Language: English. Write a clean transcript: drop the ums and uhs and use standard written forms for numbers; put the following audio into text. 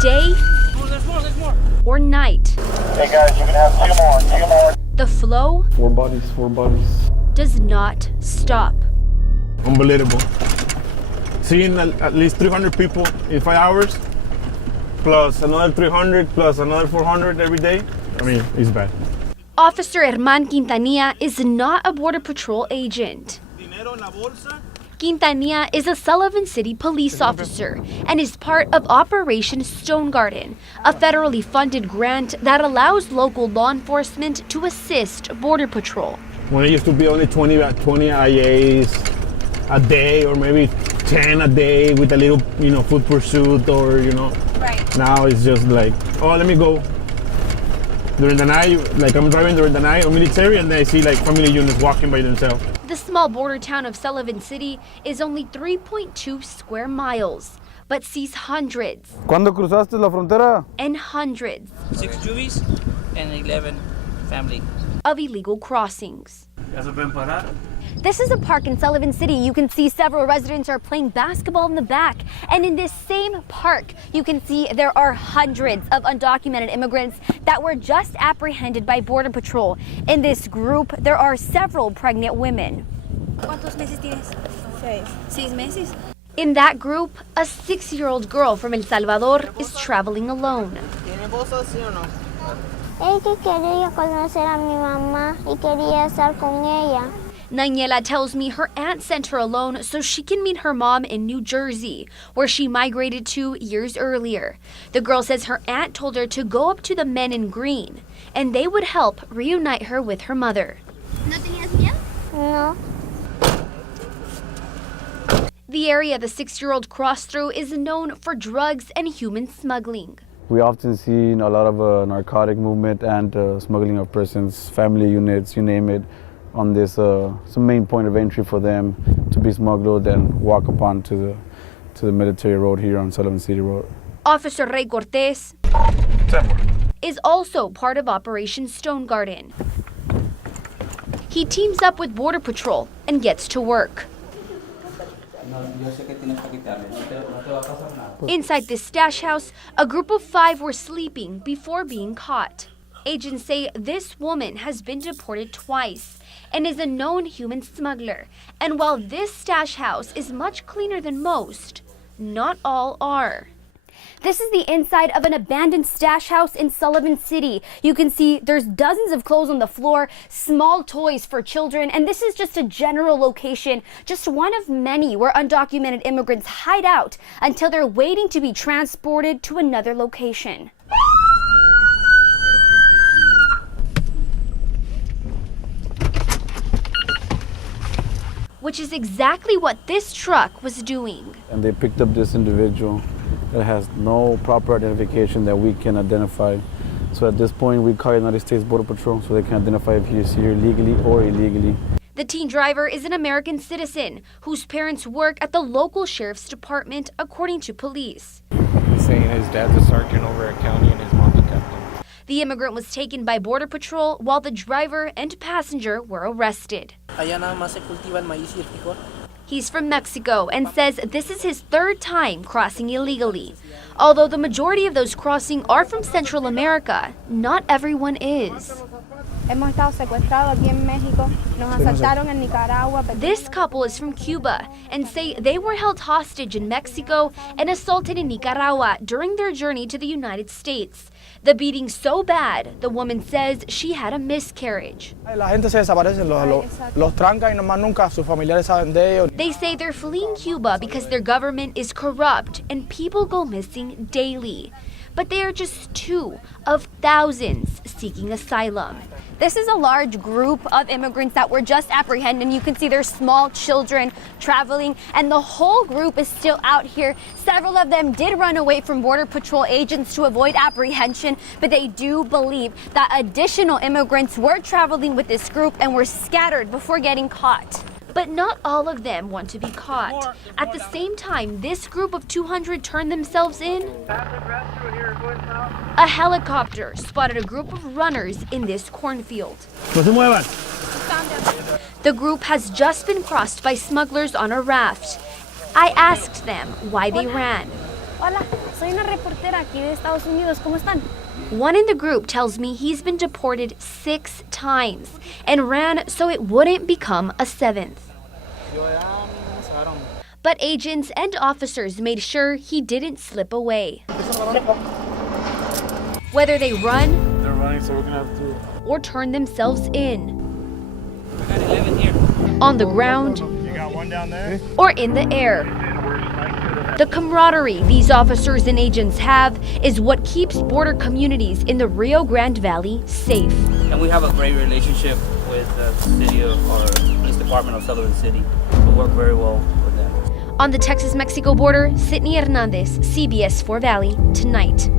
day or night. Hey guys, you can have two more. The flow Four bodies. does not stop. Unbelievable. Seeing at least 300 people in 5 hours, plus another 300, plus another 400 every day. I mean, it's bad. Officer Herman Quintanilla is not a Border Patrol agent. Quintanilla is a Sullivan City police officer and is part of Operation Stone Garden, a federally funded grant that allows local law enforcement to assist Border Patrol. When it used to be only 20 IAs a day, or maybe 10 a day with a little, foot pursuit, or, Right. Now it's just like, oh, let me go. During the night, like I'm driving during the night on military, and then I see like family units walking by themselves. The small border town of Sullivan City is only 3.2 square miles, but sees hundreds ¿Cuándo cruzaste la frontera? and hundreds 6 juvies and 11 family. of illegal crossings. ¿Ya se pueden parar? This is a park in Sullivan City. You can see several residents are playing basketball in the back. And in this same park, you can see there are hundreds of undocumented immigrants that were just apprehended by Border Patrol. In this group, there are several pregnant women. ¿Cuántos meses tienes? 6 meses. In that group, a 6-year-old girl from El Salvador is traveling alone. ¿Tiene bolsas, sí o no? Es que quería conocer a mi mamá y quería estar con ella. Naniela tells me her aunt sent her alone so she can meet her mom in New Jersey, where she migrated to years earlier. The girl says her aunt told her to go up to the men in green, and they would help reunite her with her mother. ¿No tenías miedo? No. The area the 6-year-old crossed through is known for drugs and human smuggling. We often see a lot of narcotic movement and smuggling of persons, family units, you name it, on this some main point of entry for them to be smuggled and walk upon to the military road here on Sullivan City Road. Officer Ray Cortez is also part of Operation Stone Garden. He teams up with Border Patrol and gets to work. Inside this stash house, a group of 5 were sleeping before being caught. Agents say this woman has been deported twice and is a known human smuggler. And while this stash house is much cleaner than most, not all are. This is the inside of an abandoned stash house in Sullivan City. You can see there's dozens of clothes on the floor, small toys for children, and this is just a general location, just one of many where undocumented immigrants hide out until they're waiting to be transported to another location. Which is exactly what this truck was doing. And they picked up this individual that has no proper identification that we can identify. So at this point, we call United States Border Patrol so they can identify if he's here legally or illegally. The teen driver is an American citizen whose parents work at the local sheriff's department, according to police. He's saying his dad's a sergeant over at county and his mom's a captain. The immigrant was taken by Border Patrol while the driver and passenger were arrested. Allá nada más se cultivan maíz y frijol. He's from Mexico and says this is his 3rd time crossing illegally. Although the majority of those crossing are from Central America, not everyone is. Hemos estado secuestrados aquí en México, nos asaltaron en Nicaragua. This couple is from Cuba and say they were held hostage in Mexico and assaulted in Nicaragua during their journey to the United States. The beating so bad, the woman says she had a miscarriage. La gente se desaparece, los trancan y nomás nunca sus familiares saben de ellos. They say they're fleeing Cuba because their government is corrupt and people go missing daily. But they are just 2 of thousands seeking asylum. This is a large group of immigrants that were just apprehended. You can see there's small children traveling, and the whole group is still out here. Several of them did run away from Border Patrol agents to avoid apprehension, but they do believe that additional immigrants were traveling with this group and were scattered before getting caught. But not all of them want to be caught. At the same time, this group of 200 turned themselves in. A helicopter spotted a group of runners in this cornfield. No se muevan. The group has just been crossed by smugglers on a raft. I asked them why they ran. Hola, soy una reportera aquí de Estados Unidos. ¿Cómo están? One in the group tells me he's been deported 6 times and ran so it wouldn't become a 7th. But agents and officers made sure he didn't slip away. Whether they run, They're running, so we're gonna have to. or turn themselves in, We got 11 here. on the ground, You got one down there? or in the air. The camaraderie these officers and agents have is what keeps border communities in the Rio Grande Valley safe. And we have a great relationship with the city or police department of Sutherland City. We work very well with them. On the Texas-Mexico border, Sydney Hernandez, CBS 4 Valley, Tonight.